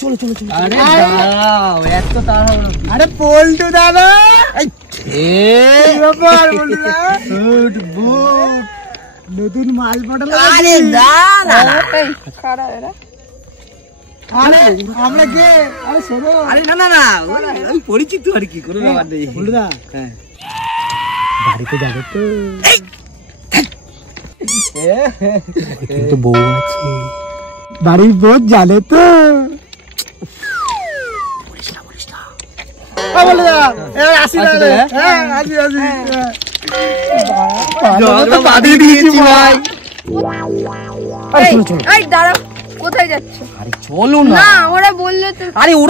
চলো চলো চলো। আরে দাঁড়াও, এত তাড়াহুড়ো। আরে পল্টু দাদা, নতুন মাল পটাল। আরে দাঁড়া, আরে আমরা কে? আরে শোনো। আরে না না না, আমি পরিচিত আর কি, কোনো ব্যাপার নেই। পল্টুদা, হ্যাঁ, বাড়িতে যাবে তো? কিন্তু বউ আছে, বাড়ির বউ জানে তো? আসি দাঁড়াও, কোথায় যাচ্ছ? আরে চলো না। ওরা বললে তো। আরে ওরা